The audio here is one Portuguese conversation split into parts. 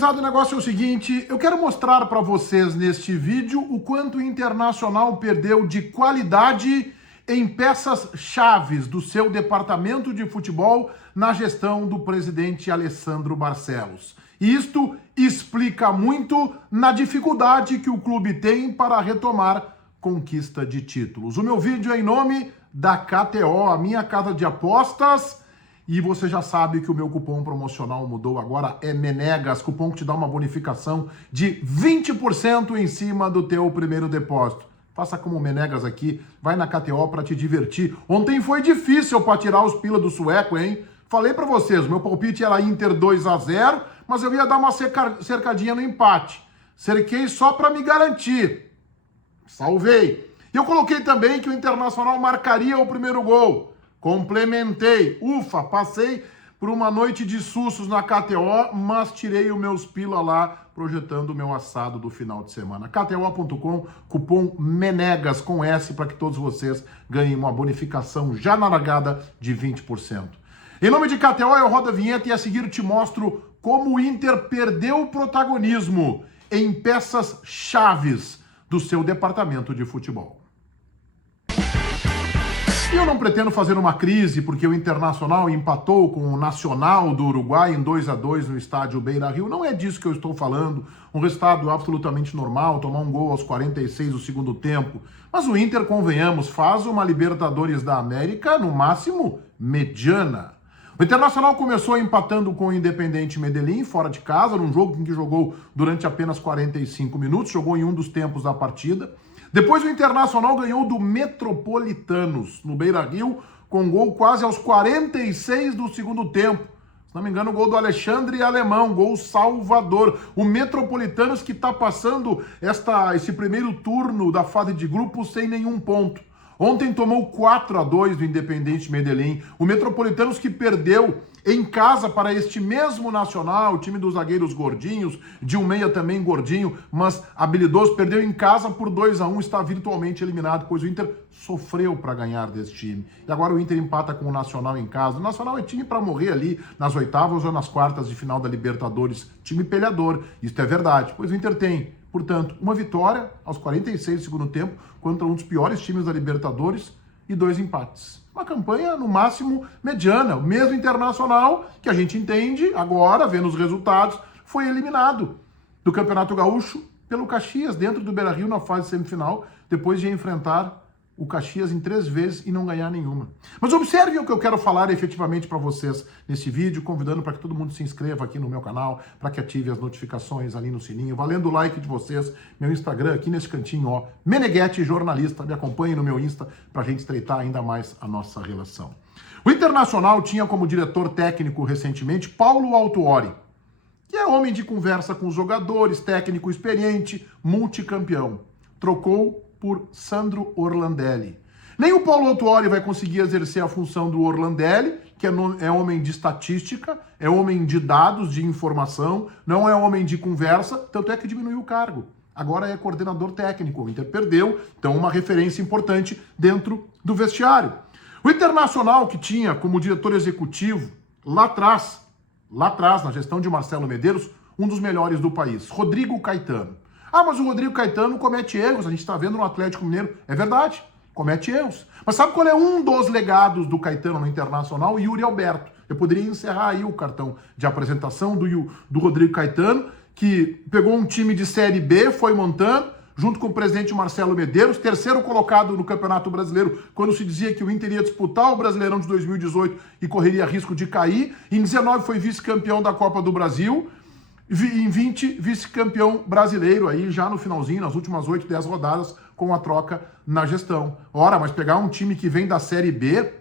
gurizada, o negócio é o seguinte, eu quero mostrar para vocês neste vídeo o quanto o Internacional perdeu de qualidade em peças chaves do seu departamento de futebol na gestão do presidente Alessandro Barcelos. E isto explica muito na dificuldade que o clube tem para retomar conquista de títulos. O meu vídeo é em nome da KTO, a minha casa de apostas. E você já sabe que o meu cupom promocional mudou, agora é Menegas, cupom que te dá uma bonificação de 20% em cima do teu primeiro depósito. Faça como o Menegas aqui, vai na KTO para te divertir. Ontem foi difícil para tirar os pila do sueco, hein? Falei para vocês, meu palpite era Inter 2-0, mas eu ia dar uma cercadinha no empate. Cerquei só para me garantir. Salvei. E eu coloquei também que o Internacional marcaria o primeiro gol. Complementei. Ufa, passei por uma noite de sustos na KTO, mas tirei os meus pila lá, projetando o meu assado do final de semana. KTO.com, cupom MENEGAS com S, para que todos vocês ganhem uma bonificação já na largada de 20%. Em nome de KTO, eu rodo a vinheta e a seguir te mostro como o Inter perdeu o protagonismo em peças chaves do seu departamento de futebol. E eu não pretendo fazer uma crise porque o Internacional empatou com o Nacional do Uruguai em 2-2 no estádio Beira-Rio. Não é disso que eu estou falando. Um resultado absolutamente normal, tomar um gol aos 46 do segundo tempo. Mas o Inter, convenhamos, faz uma Libertadores da América, no máximo, mediana. O Internacional começou empatando com o Independiente Medellín, fora de casa, num jogo em que jogou durante apenas 45 minutos, jogou em um dos tempos da partida. Depois o Internacional ganhou do Metropolitanos, no Beira-Rio, com gol quase aos 46 do segundo tempo. Se não me engano, o gol do Alexandre Alemão, gol salvador. O Metropolitanos que está passando esse primeiro turno da fase de grupos sem nenhum ponto. Ontem tomou 4-2 do Independiente Medellín. O Metropolitanos que perdeu em casa para este mesmo Nacional, o time dos zagueiros gordinhos, de um meia também gordinho, mas habilidoso, perdeu em casa por 2-1, está virtualmente eliminado, pois o Inter sofreu para ganhar desse time. E agora o Inter empata com o Nacional em casa. O Nacional é time para morrer ali nas oitavas ou nas quartas de final da Libertadores. Time peleador, isso é verdade, pois o Inter tem, portanto, uma vitória aos 46 do segundo tempo contra um dos piores times da Libertadores e 2 empates. Uma campanha, no máximo, mediana. O mesmo Internacional, que a gente entende agora, vendo os resultados, foi eliminado do Campeonato Gaúcho pelo Caxias, dentro do Beira-Rio, na fase semifinal, depois de enfrentar o Caxias em 3 vezes e não ganhar nenhuma. Mas observe o que eu quero falar efetivamente para vocês nesse vídeo, convidando para que todo mundo se inscreva aqui no meu canal, para que ative as notificações ali no sininho, valendo o like de vocês, meu Instagram aqui nesse cantinho, ó, Meneghetti Jornalista, me acompanhe no meu Insta para a gente estreitar ainda mais a nossa relação. O Internacional tinha como diretor técnico recentemente Paulo Autuori, que é homem de conversa com os jogadores, técnico experiente, multicampeão. Trocou por Sandro Orlandelli. Nem o Paulo Autuori vai conseguir exercer a função do Orlandelli, que é homem de estatística, é homem de dados, de informação, não é homem de conversa, tanto é que diminuiu o cargo. Agora é coordenador técnico. O Inter perdeu, então uma referência importante dentro do vestiário. O Internacional, que tinha como diretor executivo, lá atrás, na gestão de Marcelo Medeiros, um dos melhores do país, Rodrigo Caetano. Ah, mas o Rodrigo Caetano comete erros, a gente está vendo no Atlético Mineiro. É verdade, comete erros. Mas sabe qual é um dos legados do Caetano no Internacional? Yuri Alberto. Eu poderia encerrar aí o cartão de apresentação do Rodrigo Caetano, que pegou um time de Série B, foi montando, junto com o presidente Marcelo Medeiros, terceiro colocado no Campeonato Brasileiro, quando se dizia que o Inter ia disputar o Brasileirão de 2018 e correria risco de cair. Em 19 foi vice-campeão da Copa do Brasil. Em 20, vice-campeão brasileiro, aí já no finalzinho, nas últimas 8, 10 rodadas, com a troca na gestão. Ora, mas pegar um time que vem da Série B,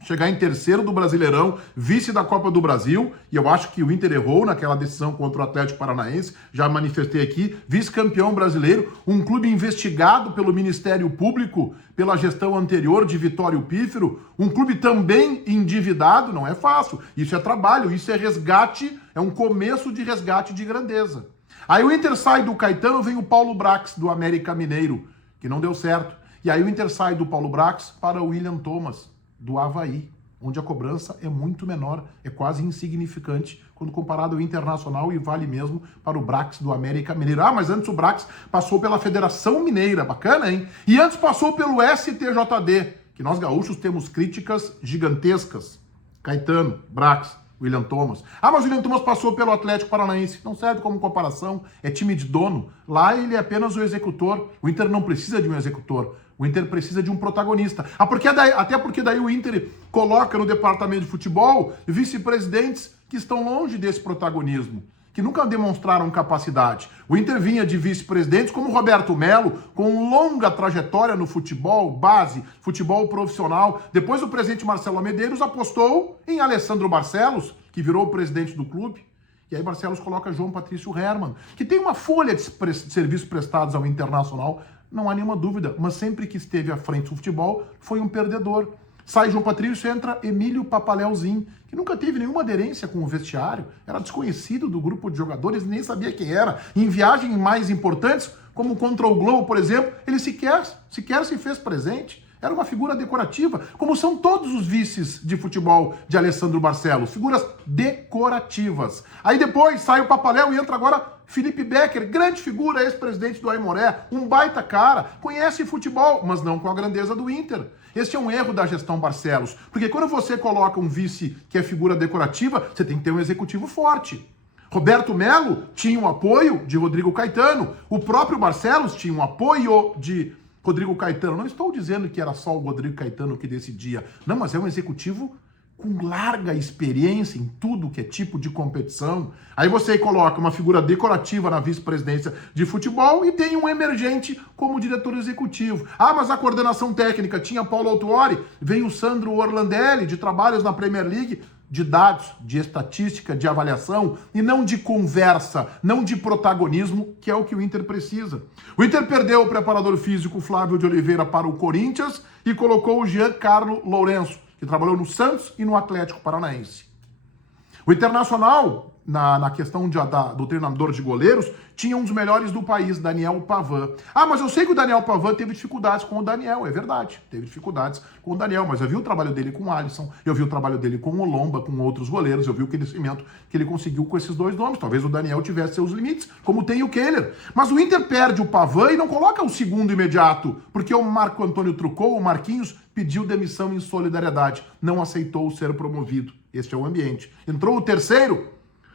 chegar em terceiro do Brasileirão, vice da Copa do Brasil, e eu acho que o Inter errou naquela decisão contra o Atlético Paranaense, já manifestei aqui, vice-campeão brasileiro, um clube investigado pelo Ministério Público, pela gestão anterior de Vitório Pífero, um clube também endividado, não é fácil, isso é trabalho, isso é resgate, é um começo de resgate de grandeza. Aí o Inter sai do Caetano, vem o Paulo Brax, do América Mineiro, que não deu certo, e aí o Inter sai do Paulo Brax para o William Thomas, do Avaí, onde a cobrança é muito menor, é quase insignificante quando comparado ao Internacional e vale mesmo para o Brax do América Mineiro. Ah, mas antes o Brax passou pela Federação Mineira, bacana, hein? E antes passou pelo STJD, que nós gaúchos temos críticas gigantescas. Caetano, Brax, William Thomas. Ah, mas o William Thomas passou pelo Atlético Paranaense. Não serve como comparação, é time de dono. Lá ele é apenas o executor. O Inter não precisa de um executor. O Inter precisa de um protagonista. Até porque daí o Inter coloca no departamento de futebol vice-presidentes que estão longe desse protagonismo, que nunca demonstraram capacidade. O Inter vinha de vice-presidentes como Roberto Melo, com longa trajetória no futebol, base, futebol profissional. Depois o presidente Marcelo Medeiros apostou em Alessandro Barcelos, que virou o presidente do clube. E aí Barcelos coloca João Patrício Hermann, que tem uma folha de serviços prestados ao Internacional, não há nenhuma dúvida, mas sempre que esteve à frente do futebol, foi um perdedor. Sai João Patrício, entra Emílio Papaleuzinho, que nunca teve nenhuma aderência com o vestiário, era desconhecido do grupo de jogadores, nem sabia quem era. Em viagens mais importantes, como contra o Globo, por exemplo, ele sequer se fez presente. Era uma figura decorativa, como são todos os vices de futebol de Alessandro Barcelos, figuras decorativas. Aí depois sai o Papaléu e entra agora Felipe Becker, grande figura, ex-presidente do Aimoré, um baita cara, conhece futebol, mas não com a grandeza do Inter. Esse é um erro da gestão Barcelos, porque quando você coloca um vice que é figura decorativa, você tem que ter um executivo forte. Roberto Melo tinha um apoio de Rodrigo Caetano, o próprio Barcelos tinha um apoio de Rodrigo Caetano. Não estou dizendo que era só o Rodrigo Caetano que decidia, não, mas é um executivo com larga experiência em tudo que é tipo de competição. Aí você coloca uma figura decorativa na vice-presidência de futebol e tem um emergente como diretor executivo. Ah, mas a coordenação técnica tinha Paulo Autuori, vem o Sandro Orlandelli, de trabalhos na Premier League, de dados, de estatística, de avaliação, e não de conversa, não de protagonismo, que é o que o Inter precisa. O Inter perdeu o preparador físico Flávio de Oliveira para o Corinthians e colocou o Giancarlo Lourenço, que trabalhou no Santos e no Atlético Paranaense. O Internacional, na questão do treinador de goleiros, tinha um dos melhores do país, Daniel Pavan. Ah, mas eu sei que o Daniel Pavan teve dificuldades com o Daniel, é verdade, teve dificuldades com o Daniel, mas eu vi o trabalho dele com o Alisson, eu vi o trabalho dele com o Lomba, com outros goleiros, eu vi o crescimento que ele conseguiu com esses dois nomes. Talvez o Daniel tivesse seus limites, como tem o Kehler. Mas o Inter perde o Pavan e não coloca o segundo imediato, porque o Marco Antônio Trucou, o Marquinhos, pediu demissão em solidariedade, não aceitou ser promovido. Este é o ambiente. Entrou o terceiro,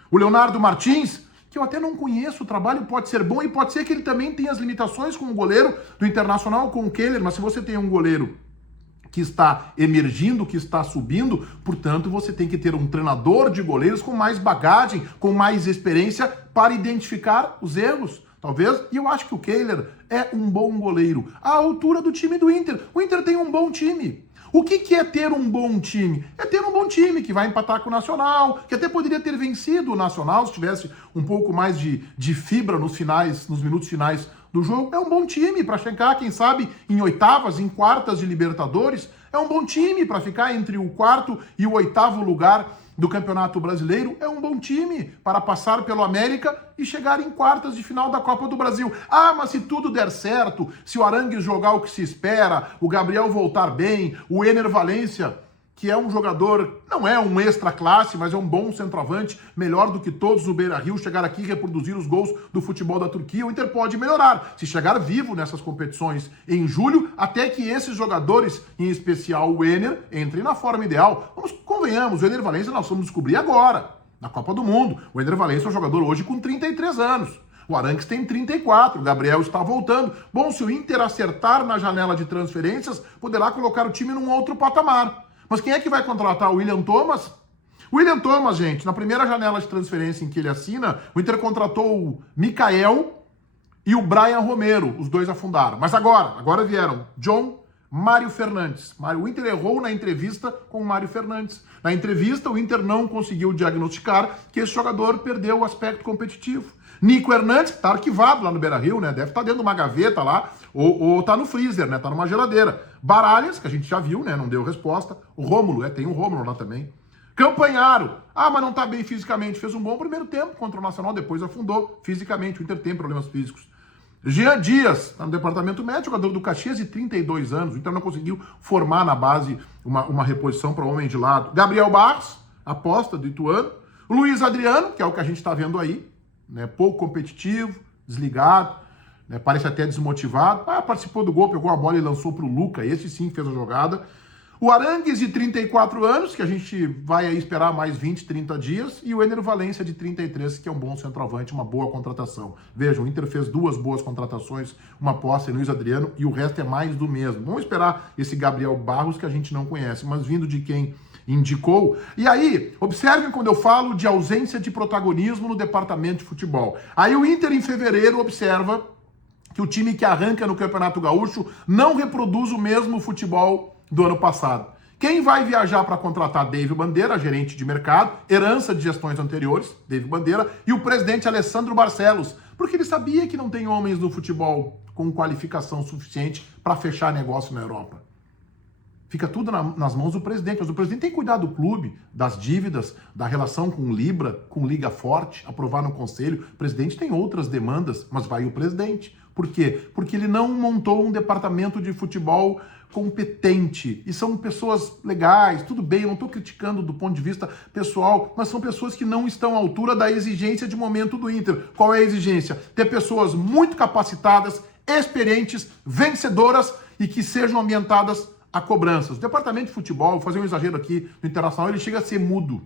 o Leonardo Martins, que eu até não conheço, o trabalho pode ser bom e pode ser que ele também tenha as limitações com o goleiro do Internacional, com o Kehler, mas se você tem um goleiro que está emergindo, que está subindo, portanto você tem que ter um treinador de goleiros com mais bagagem, com mais experiência para identificar os erros. Talvez, e eu acho que o Kehler é um bom goleiro, à altura do time do Inter. O Inter tem um bom time. O que é ter um bom time? É ter um bom time que vai empatar com o Nacional, que até poderia ter vencido o Nacional se tivesse um pouco mais de fibra nos minutos finais do jogo. É um bom time para chegar, quem sabe, em oitavas, em quartas de Libertadores. É um bom time para ficar entre o quarto e o oitavo lugar do Campeonato Brasileiro. É um bom time para passar pelo América e chegar em quartas de final da Copa do Brasil. Ah, mas se tudo der certo, se o Arangues jogar o que se espera, o Gabriel voltar bem, o Ener Valencia, que é um jogador, não é um extra classe, mas é um bom centroavante, melhor do que todos no Beira-Rio, chegar aqui e reproduzir os gols do futebol da Turquia, o Inter pode melhorar. Se chegar vivo nessas competições em julho, até que esses jogadores, em especial o Ener, entrem na forma ideal. Convenhamos, o Ener Valencia nós vamos descobrir agora, na Copa do Mundo. O Ener Valencia é um jogador hoje com 33 anos. O Arangues tem 34, o Gabriel está voltando. Bom, se o Inter acertar na janela de transferências, poderá colocar o time num outro patamar. Mas quem é que vai contratar o William Thomas? O William Thomas, gente, na primeira janela de transferência em que ele assina, o Inter contratou o Mikael e o Brian Romero, os dois afundaram. Mas agora vieram John, Mário Fernandes. O Inter errou na entrevista com o Mário Fernandes. Na entrevista, o Inter não conseguiu diagnosticar que esse jogador perdeu o aspecto competitivo. Nico Hernandes, tá arquivado lá no Beira-Rio, né? Deve estar dentro de uma gaveta lá, ou tá no freezer, né? Tá numa geladeira. Baralhas, que a gente já viu, né? Não deu resposta. O Rômulo, tem um Rômulo lá também. Campanharo, mas não tá bem fisicamente. Fez um bom primeiro tempo contra o Nacional, depois afundou fisicamente. O Inter tem problemas físicos. Jean Dias, tá no departamento médico, jogador do Caxias de 32 anos, então não conseguiu formar na base uma reposição para homem de lado. Gabriel Barros, aposta do Ituano. Luiz Adriano, que é o que a gente está vendo aí, né, pouco competitivo, desligado, né, parece até desmotivado. Participou do gol, pegou a bola e lançou para o Luca, esse sim fez a jogada. O Arangues, de 34 anos, que a gente vai aí esperar mais 20, 30 dias, e o Ener Valencia, de 33, que é um bom centroavante, uma boa contratação. Vejam, o Inter fez 2 boas contratações, uma aposta em Luiz Adriano, e o resto é mais do mesmo. Vamos esperar esse Gabriel Barros, que a gente não conhece, mas vindo de quem indicou. E aí, observem quando eu falo de ausência de protagonismo no departamento de futebol. Aí o Inter, em fevereiro, observa que o time que arranca no Campeonato Gaúcho não reproduz o mesmo futebol do ano passado. Quem vai viajar para contratar David Bandeira, gerente de mercado, herança de gestões anteriores, David Bandeira, e o presidente Alessandro Barcelos, porque ele sabia que não tem homens no futebol com qualificação suficiente para fechar negócio na Europa. Fica tudo nas mãos do presidente, mas o presidente tem que cuidar do clube, das dívidas, da relação com Libra, com Liga Forte, aprovar no conselho. O presidente tem outras demandas, mas vai o presidente. Por quê? Porque ele não montou um departamento de futebol competente. E são pessoas legais, tudo bem, eu não estou criticando do ponto de vista pessoal, mas são pessoas que não estão à altura da exigência de momento do Inter. Qual é a exigência? Ter pessoas muito capacitadas, experientes, vencedoras e que sejam ambientadas a cobranças. O departamento de futebol, vou fazer um exagero aqui no Internacional, ele chega a ser mudo.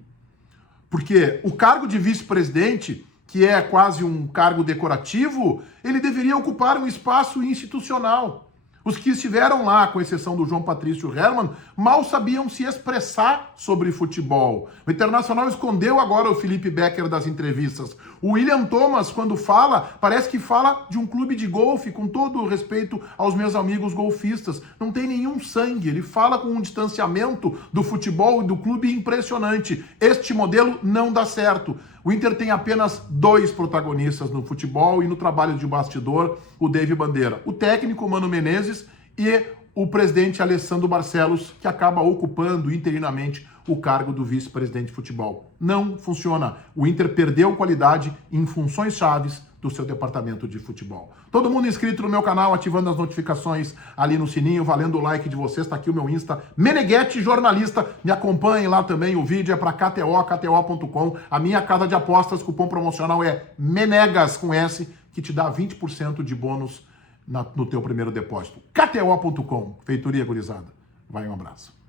Porque o cargo de vice-presidente, que é quase um cargo decorativo, ele deveria ocupar um espaço institucional. Os que estiveram lá, com exceção do João Patrício Hermann, mal sabiam se expressar sobre futebol. O Internacional escondeu agora o Felipe Becker das entrevistas. O William Thomas, quando fala, parece que fala de um clube de golfe, com todo o respeito aos meus amigos golfistas. Não tem nenhum sangue, ele fala com um distanciamento do futebol e do clube impressionante. Este modelo não dá certo. O Inter tem apenas 2 protagonistas no futebol e no trabalho de bastidor, o David Bandeira. O técnico Mano Menezes e o presidente Alessandro Barcelos, que acaba ocupando interinamente o cargo do vice-presidente de futebol. Não funciona. O Inter perdeu qualidade em funções chaves do seu departamento de futebol. Todo mundo inscrito no meu canal, ativando as notificações ali no sininho, valendo o like de vocês. Está aqui o meu Insta, Meneghetti Jornalista. Me acompanhem lá também, o vídeo é para KTO, KTO.com. A minha casa de apostas, cupom promocional é MENEGAS, com S, que te dá 20% de bônus no teu primeiro depósito. KTO.com, feitoria gurizada. Vai, um abraço.